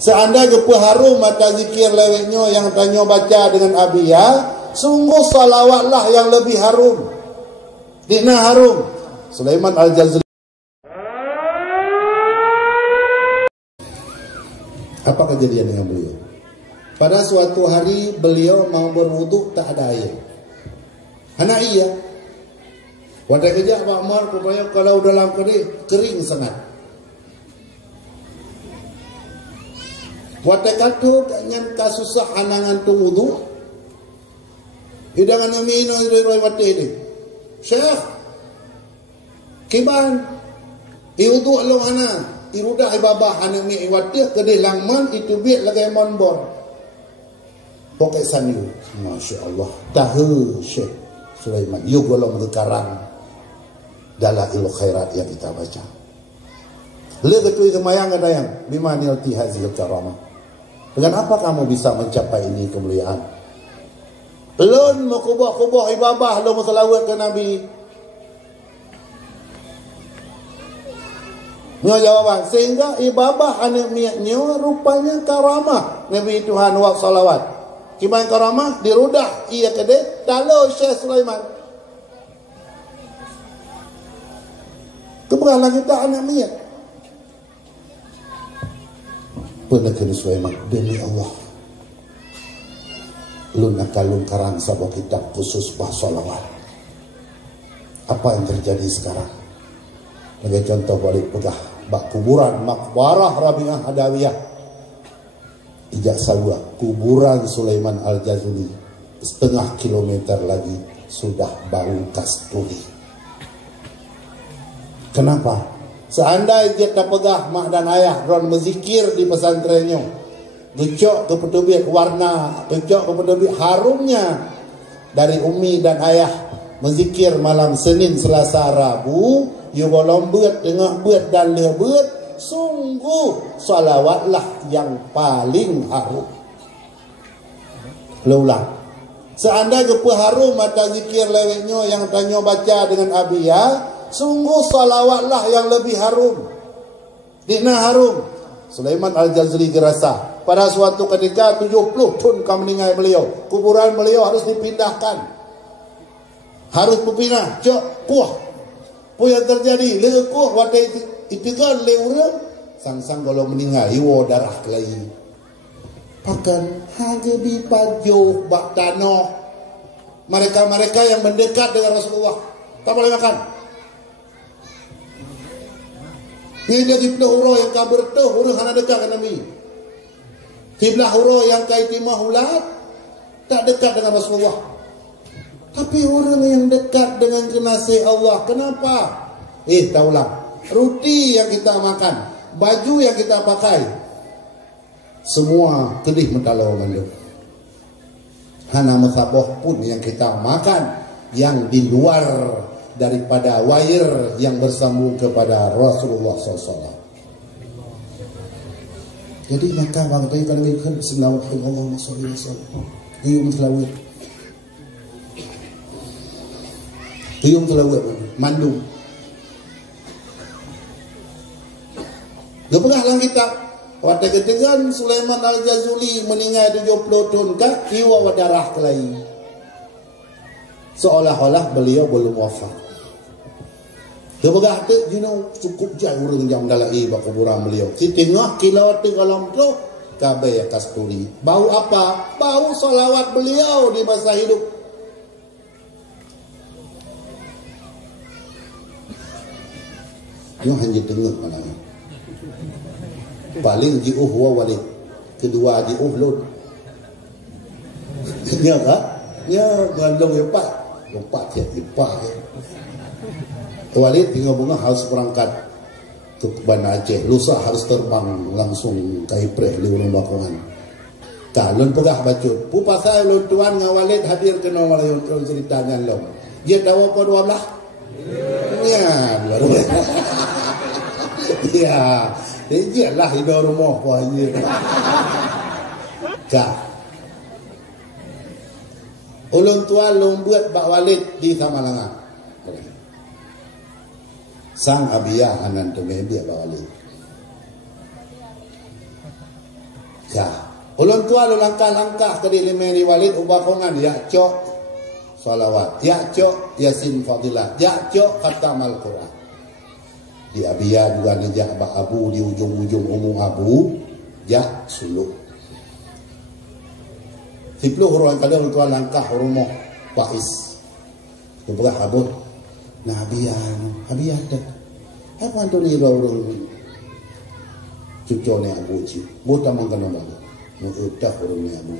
Seandainya harum mata zikir leweknya yang tanya baca dengan abiyah, sungguh salawatlah yang lebih harum. Dina harum. Sulaiman Al-Jazuli. Apa kejadian dengan beliau? Pada suatu hari beliau mau berwudu tak ada air. Hana iya. Wadah kejap Pak Umar supaya kalau dalam kering sangat. Wadah kata dengan kasusah anangan tu wudu. Hidangan amino iroi wadah ini. Syekh, kiban, iwudu lo ana, irudah ibabah ana mi wadah kedih langman itu biak lagi monbor. Pokai sanyu, Masya Allah. Tahu Syekh Sulaiman, yuk golong berkarang dalail khairat yang kita baca. Legetui kemayang adayang, bimani altihazil karamah. Dengan apa kamu bisa mencapai ini kemuliaan? Lun makubah-kubah ibabah lo masalawat ke Nabi. Nyo jawaban, sehingga ibabah anak miaknya rupanya karamah Nabi Tuhan wa salawat. Kiman karamah dirudah ia kedai dalo Syekh Sulaiman. Kebegalan kita anak miak. Penekani Sulaiman, demi Allah, lu nakalung karang sabah kitab khusus bahasa salawat. Apa yang terjadi sekarang? Sebagai contoh balik pegah bak kuburan makbarah Rabi'ah Adawiyah ijak salwa kuburan Sulaiman Al-Jazuli setengah kilometer lagi sudah bau kasturi. Kenapa? Seandainya dia tak pegah mak dan ayah ron berzikir di pesantrennya, gecok ke petubik warna, gecok ke petubik harumnya dari umi dan ayah menzikir malam Senin, Selasa, Rabu, you bolong buat tengah buat dan lebut, sungguh salawatlah yang paling harum. Ulang. Seandainya harum mata zikir leweknya yang tanya baca dengan abiyah, sungguh salawatlah yang lebih harum. Dina harum. Sulaiman Al-Jazuli gerasa. Pada suatu ketika 70 tahun kau meninggal beliau, kuburan beliau harus dipindahkan. Harus berpindah. Cok, kuah. Apa yang terjadi? Lekuh, wadah itu kan leurang. Sang-sang kalau meninggal, iwo darah kelayi. Pakan harga bipajuk bak tanah. Mereka-mereka yang mendekat dengan Rasulullah tak boleh makan. Ini dia kiblah hurau yang kabar tu hurau hana dekat dengan Nabi. Kiblah hurau yang kait timah ulat tak dekat dengan Rasulullah. Tapi orang yang dekat dengan kekasih Allah, kenapa? Taulah, roti yang kita makan, baju yang kita pakai, semua kedih mentalau mandu. Hana masabah pun yang kita makan, yang di luar daripada wire yang bersambung kepada Rasulullah SAW. Jadi maka bangkai kalau kita Bismillahirrahmanirrahim Tuyung telawat mandung. Gepegah lang kita. Waktu ketegan Sulaiman Al-Jazuli meninggal 70 tahun kan iwa wadarah kelai. Seolah-olah beliau belum wafat. Gepegah tu cukup jauh urang jam dalai ba kuburan beliau. Si tengah kilawat kalam tu kabeh kasturi. Bau apa? Bau salawat beliau di masa hidup. Yang hanya dengar malangnya. Paling jiuh wa walid. Kedua jiuh lud. Ya tak? Ya gandong ya pak. Lupa tiap ipak ya. Walid tinggal bunga harus berangkat ke Banda Aceh. Lusa harus terbang langsung ke Ipreh liurung bakongan. Talun pegah bacut. Pupasai lu tuan ngawalid hadir ke Nawalayon ceritanya lo. Dia tahu apa 12? Ya, luar biasa. Ya, iyalah hidup rumah puanya. Kak, ulun tua lombuat Pak Walid di Samalanga. Sang abiyah anan tu media Pak Walid. Ya, ulun tua lu langkah-langkah ke di limeri walid ubakongan ya cok salawat, ya cok yasin fadilah, ya cok khatamal Quran. Di Abia juga nejak bak abu di ujung-ujung umum abu, ya suluk. Tipluh orang kadang tua langkah rumah Pais. Kebelah abun. Nah Abia dah. Apa tu ni orang cucu ni abu ci. Buta mangkana bagu. Mengudah orang ni abu.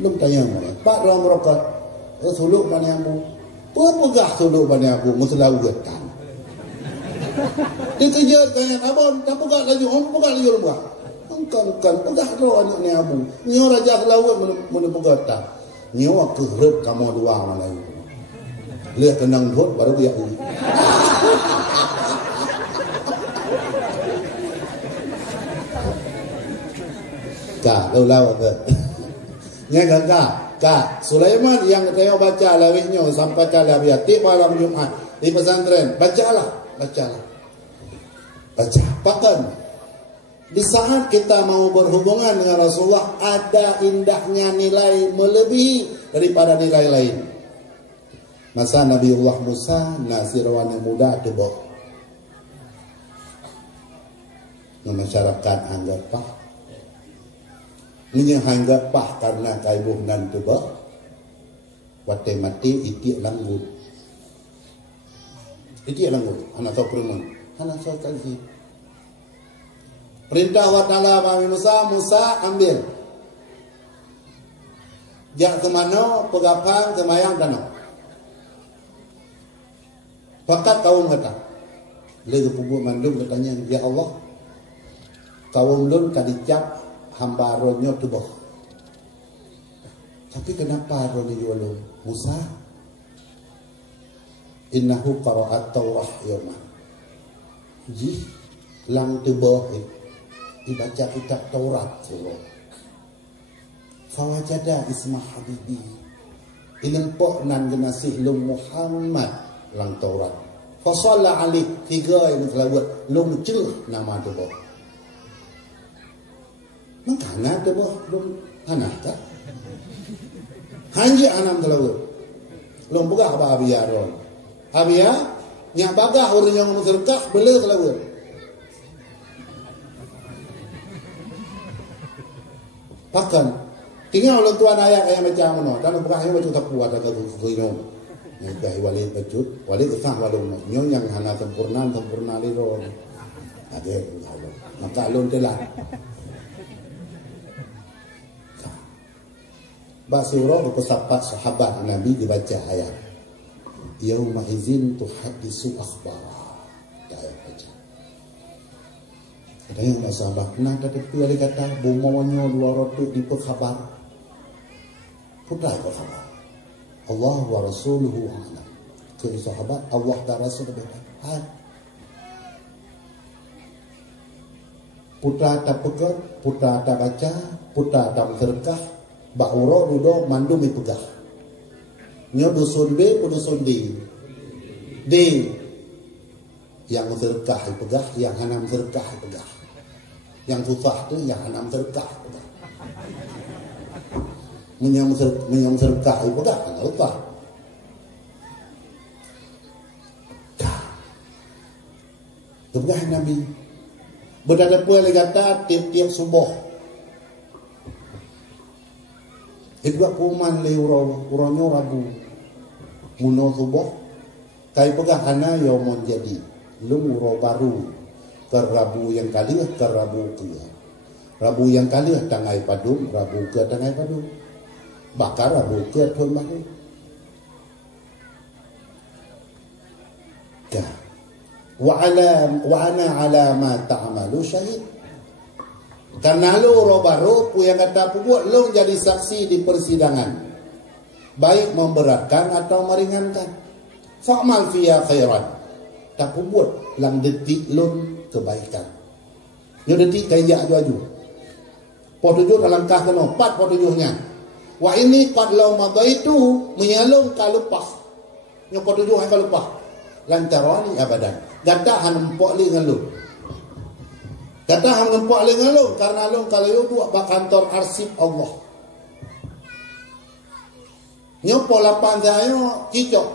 Belum tanya mana. Pak orang merokat. Suluk mana abu. Pegah suluk mana abu. Musulau getan. Dia kejar kayak abon. Tak pegah lagi. Om pegah lagi orang buat. Kan pegah roh anak ni abu. Nyo raja kelawat mana pegah tak. Nyo kehrep kamu dua mana itu. Lihat kenang buat baru dia ini. Kak, lau apa? Nya kak. Sulaiman yang saya baca lawihnya sampai kala biati malam Jumat di pesantren. Baca. Bahkan di saat kita mau berhubungan dengan Rasulullah ada indahnya nilai melebihi daripada nilai lain. Masa Nabiullah Musa nasirawan yang muda tebak. Masyarakat anggap pak. Ini anggap pak karena kaibuh nan tebak. Wate mati itik langgut. Anak tahu perempuan. Anak tahu kasih. Perintah wa ta'ala Nabi Musa ambil. Jak ke mana, pegapang, kemayang tanah. Fakat kaum kata. Lagi pubuk mandum katanya, ya Allah, kaum lun kadicap hamba ronyo tubuh. Tapi kenapa ronyo jualun? Musa, innahu qara'at Taurah yawma. Ji, lang tubuh dibaca kitab Taurat surah. Fawajada isma habibi. Ilempok nan genasih lum Muhammad lang Taurat. Fasalla alih tiga yang kelawat lum celah nama tubuh. Makana tubuh lum anak tak? Hanya anam kelawat. Lum buka apa Abia ron. Abia nyak bagah orang yang menserkah bela kelawat. Bahkan tinggal orang tua ayah kayak macam mana. Dan bukan hanya macam tak kuat atau tu Yang walid bajut, walid sah walung nyo yang hana sempurna liro. Ada maka alun telah. Basuro berpesapat sahabat Nabi dibaca ayat. Yauma izin tuhaddisu akhbara. Ayat baca. Ada yang sahabat nah tadi pilih kata bumonyo dua roti di khabar. Putra khabar. Allah wa rasuluhu a'lam. Ke sahabat Allah dan Rasul berbeda. Putra tak pegang, putra tak baca, putra tak berkah, ba'uro dudo mandum ipegah. Nyo dusun B, dusun D. D yang berkah ipegah, yang hanam berkah ipegah. Yang susah tu yang hanam berkah ipegah. Menyang serkah ibu dah kan lupa. Kemudian Nabi berdada pun lagi kata tiap-tiap subuh. Kedua kuman le uronyo rabu. Muno subuh. Kai pegah hana yo mon jadi. Lum uro baru. Ke rabu yang kali ke rabu ke. Rabu yang kali tangai padum, rabu ke tangai padum. Bakar rabu ke pun mahu. Wa ana ala ma ta'malu syahid. Karena lu robaru yang kata buat lu jadi saksi di persidangan. Baik memberatkan atau meringankan. Fa'mal fiya khairan. Tak buat lang detik lu kebaikan. Yo detik kayak aju. Potujuh dalam kah kena 4 potujuhnya. Wah ini qad law madaitu menyalung kalupah. Yang potujuh yang kalupah. Lantarani abadan. Gata han empok li dengan lu. Kata hang nempak lengan lu karena lu kalau lu buat kantor arsip Allah. Nyopo lapan saya cicok.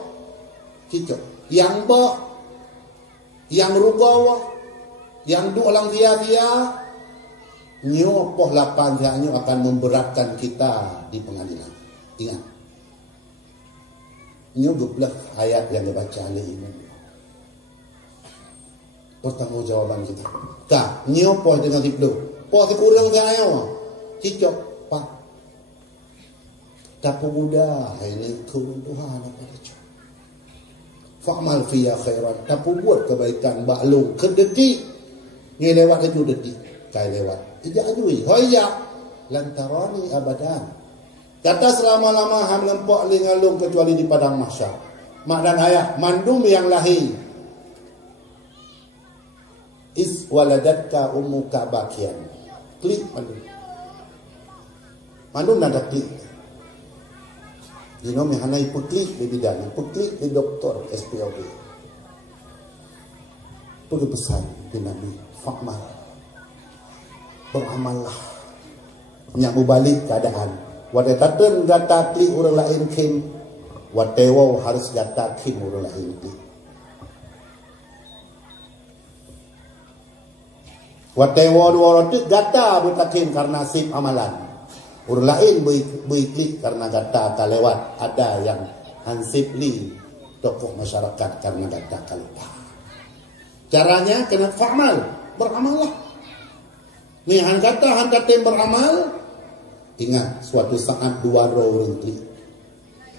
Yang bah, yang rugawa, yang du orang dia nyopo lapan saya akan memberatkan kita di pengadilan. Ingat. Nyogoblak ayat yang dibaca oleh imam. Pertanggungjawaban kita. Tak, nyopo dengan diplo. Po kurang saya cicok pak. Tapi mudah ini keuntungan apa dia. Fa'mal fiya khairan. Tapi buat kebaikan baklung kedetik. Ni lewat itu detik. Kai lewat. Ija ajui. Hoya. Lantarani abadan. Kata selama-lama ham lempok lingalung kecuali di padang mahsyar. Mak dan ayah mandum yang lahir. Is waladatka ummuka bakian. Klik mandum. Mandum nada klik. Dino mihanai peklik di bidan, peklik di doktor SPLB. Pergi pesan di Nabi, fa'mal. Beramallah. Nyak balik keadaan. Wadah tatun gata klik orang lain kim. Wadewa harus gata kim orang lain klik. Wadewa dua orang tu gata bertakim karena sip amalan. Orang lain beriklik karena gata tak lewat. Ada yang hansip li tokoh masyarakat karena gata tak lewat. Caranya kena fa'mal. Beramal lah. Ni han kata beramal. Ingat, suatu saat dua orang klik.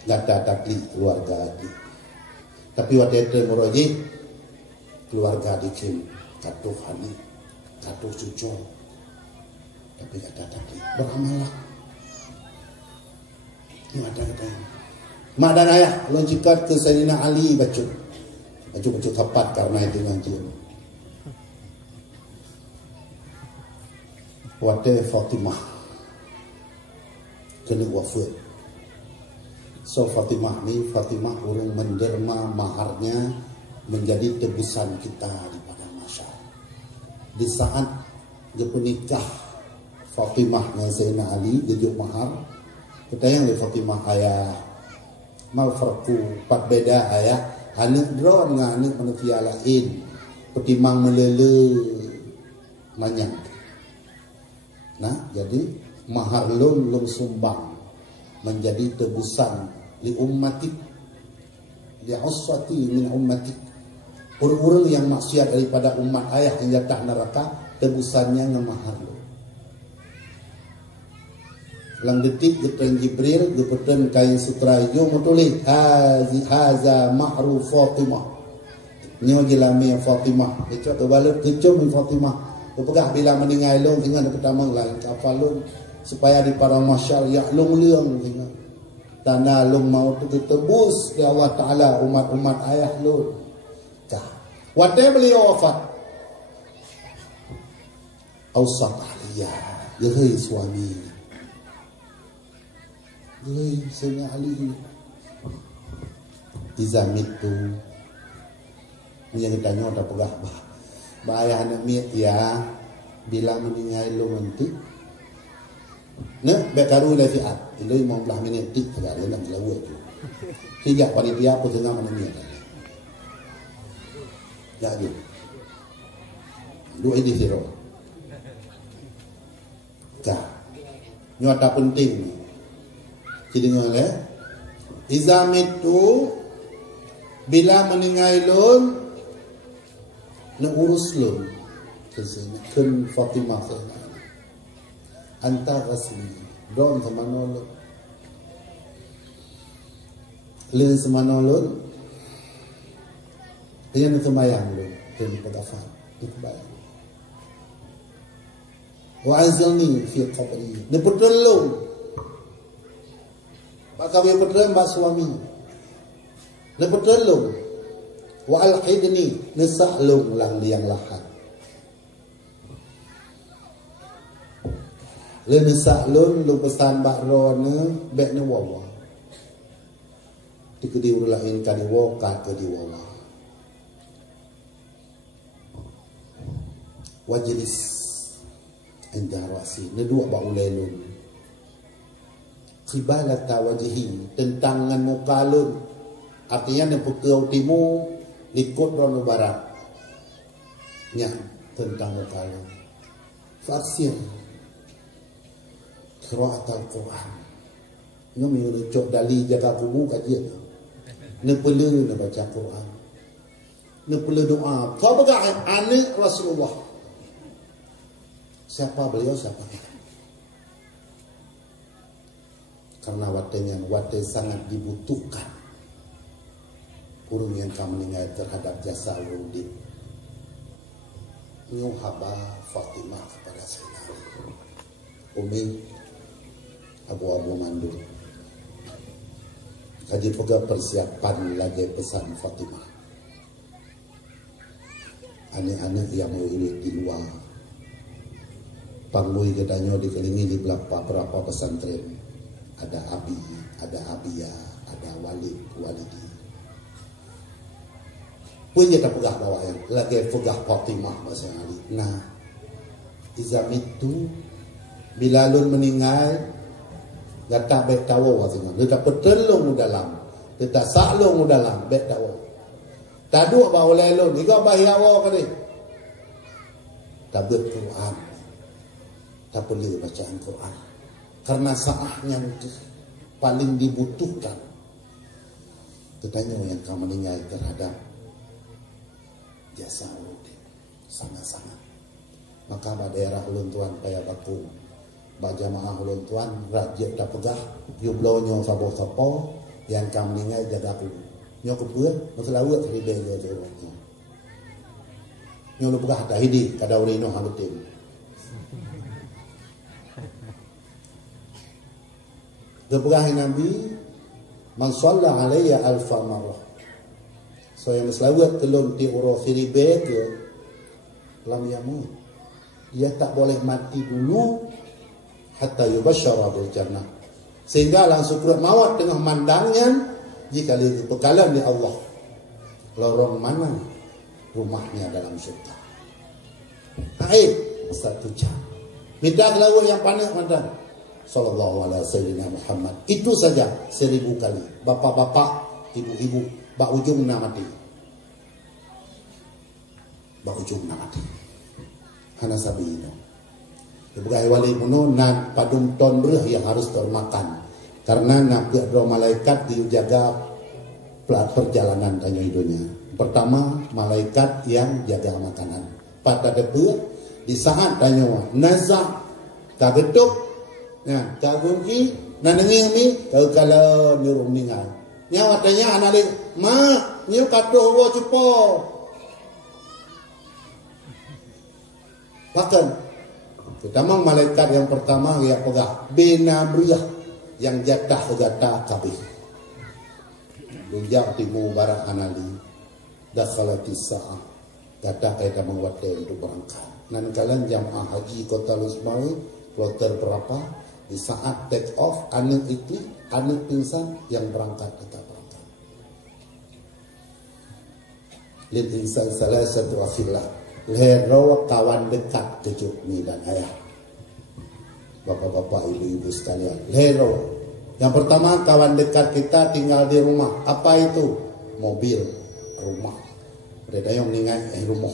Gata tak klik keluarga di. Tapi waktu itu meroji keluarga di kim. Katuh hani. Katuh cucu. Tapi gata tak klik. Beramal lah. Ini ada kata. Mak dan ayah lonjikat ke Sayyidina Ali baca. Baca tepat karena itu nanti. Waktu Fatimah kena wafat. So Fatimah orang menderma maharnya menjadi tebusan kita di padang mahsyar. Di saat dia menikah Fatimah dengan Sayyidina Ali dijuk mahar. Kita yang di Fatimah ayah mal farku pat beda ayah anak drone dengan anak manusia lain petimang melele banyak. Nah, jadi mahar lum sumbang menjadi tebusan li ummatik li uswati min ummatik. Orang-orang yang maksiat daripada umat ayah yang jatah neraka tebusannya ngemahar lu. Lang detik gepen Jibril gepen kain sutra hijau mutuli haza mahru Fatimah. Nyo jilami Fatimah. Kecok kebalut kecok min Fatimah. Kepegah bila meninggal long tinggal pertama lain kapal long supaya di para masyar ya long leung tinggal tanah long mau tebus di Allah Taala umat-umat ayah long. Kah waktu beliau wafat ausat aliyah yahai suami yahai Sayyidina Ali izamit tu yang ditanya ada pegah bahaya anak miat ya bila meninggal lo nanti ne bekaru le fiat itu 15 minit tik segala nak lawa tu sejak panitia pun tengah mana miat jadi dua ini zero kah nyata penting jadi ngale izamit tu bila meninggal lo nak urus lu kan Fatimah antar rasmi don semana lu semana lu dia nak sembahyang lu jadi pedafan itu bayang wa anzilni fi qabri ni betul lu pak kami betul mbak suami ni betul lu wa alhidni nisahlung lang liang lahat le nisahlun lu pesan bakro ne bek ne wawa dikedi urlain kali woka ke di wawa wajlis inda ra'si nedua ba ulelun qibalata wajhi tentang ngan mukalun artinya nepukau timu likut rono barat nya tentang mukalun faksir qira'at al-Quran ngami ucok dali jaga kubu kajian ne perlu ne baca Quran ne perlu doa kau bagai anak Rasulullah. Siapa beliau, siapa kita? Karena wate sangat dibutuhkan urung yang kamu meninggal terhadap jasa wudin nyuhaba Fatimah kepada Sayyidina Ali Umi Abu Mandul kaji pega persiapan lagi pesan Fatimah anak-anak yang mau di luar Panglui katanya dikelilingi di berapa pesantren. Ada Abi, ada Abia, ada Walidi. Punya tak pegah bawa yang lagi pegah Fatimah bahasa Ali. Nah, izam itu Bilalun meninggal, gata bek tawo katanya. Dia tak petelung dalam, dia tak saklung dalam bek tawo. Tak dua bawa lelun, tiga bahiawo kali. Tak berquran. Tak boleh bacaan Quran karena saatnya paling dibutuhkan katanya yang kamu meninggal terhadap jasa wudin sangat-sangat maka pada daerah ulun tuan paya baku jamaah ulun tuan rajib tak pegah yublonyo sabo-sabo yang kamu meninggal jaga aku nyok kepua masalawat ribe yo tu nyok pegah tak hidi kada urino halutin Gebrahi Nabi man shalla alayya alfa marrah. So yang selawat telun ti uro khiribe ke lam yamut. Ia tak boleh mati dulu hatta yubasyara bil jannah. Sehingga langsung keluar mawat tengah mandangnya jika dia bekalan di Allah. Lorong mana rumahnya dalam surga. Aib satu jam. Minta lawan yang panas mandan. Sallallahu alaihi wasallam Muhammad. Itu saja 1000 kali. Bapak-bapak, ibu-ibu, bak ujung nak mati. Bak ujung nak mati. Hana sabino. Sebagai wali puno nak padum ton reh yang harus termakan. Karena nak berdoa malaikat dijaga perjalanan tanya hidupnya. Pertama, malaikat yang jaga makanan. Pada debu di saat tanya nazak kagetuk nah, kagunki nanenging mi kalau nyuruh meninggal. Nyawa tanya anak dia, "Ma, nyu katuh wo cupo." Bahkan pertama malaikat yang pertama yang pegah binabriyah yang jatah gata kabih. Lunjak timu barak anali dakhalatis sa'ah. Gata kaitan mengwate untuk berangkat. Nan kalian jamaah haji Kota Lusmai kloter berapa? Di saat take off, anak itu, anak pingsan yang berangkat tetap berangkat. Lil insan salah satu akhilah. Lero kawan dekat cucu ni dan ayah. Bapak-bapak, ibu-ibu sekalian. Lero. Yang pertama kawan dekat kita tinggal di rumah. Apa itu? Mobil, rumah. Ada yang meninggal rumah.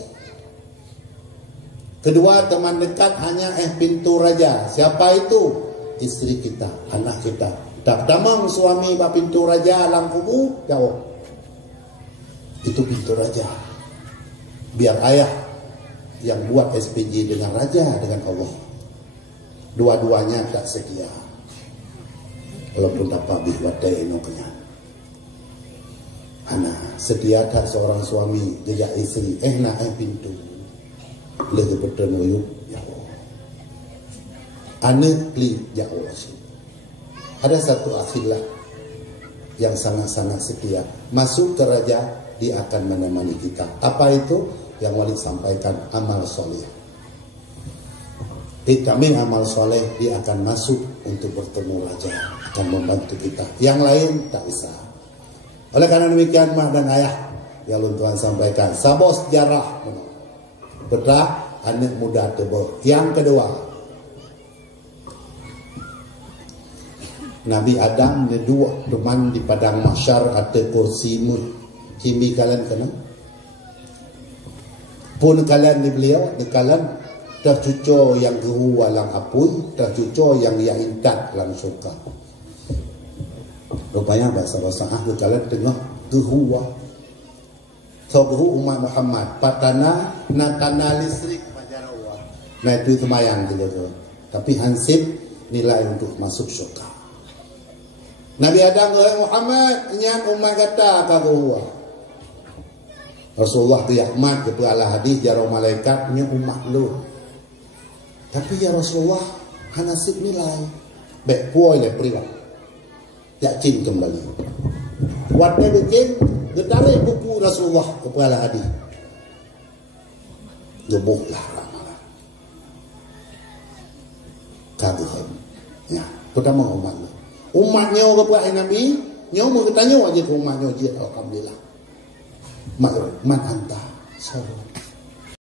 Kedua teman dekat hanya pintu raja. Siapa itu? Istri kita, anak kita. Tak damang suami bak pintu raja alam kubu jauh. Itu pintu raja. Biar ayah yang buat SPJ dengan raja dengan Allah. Dua-duanya tak setia. Walaupun dapat bihwate inoknya. Anak setia tak seorang suami jejak istri. Nak pintu. Lagi bertemu ya Allah. Anak li ya Allah. Ada satu akhilah yang sangat-sangat setia. Masuk ke raja, dia akan menemani kita. Apa itu? Yang wali sampaikan amal soleh. Vitamin amal soleh, dia akan masuk untuk bertemu raja, akan membantu kita. Yang lain tak bisa. Oleh karena demikian, mak dan ayah yang Tuhan sampaikan, sabos sejarah bedak anak muda tebal. Yang kedua, Nabi Adam ni dua teman di padang mahsyar ada kursi mul. Kimi kalian kenal? Pun kalian ni beliau, ni kalian dah cucu yang geru walang apui, dah cucu yang ia intat lang suka. Rupanya bahasa-bahasa ahli kalian tengah geru wa. So geru umat Muhammad, patana natana listrik majarawa. Nah itu semayang gitu. Tapi hansip nilai untuk masuk syurga. Nabi Adam kata Muhammad, nyat umat kata karuwa. Rasulullah kiamat kepala hadis jaro malaikatnya umat lu. Tapi ya Rasulullah hanasib nilai. Baik puai le priwa. Jak cin kembali. Wadnya bikin gedare buku Rasulullah kepala hadis. Gebuhlah ramalan. Kagum. Ya, pertama umat lu. Umatnya kepada Nabi, nyo mau tanya aja ke umatnya je alhamdulillah. Man anta. Sabar.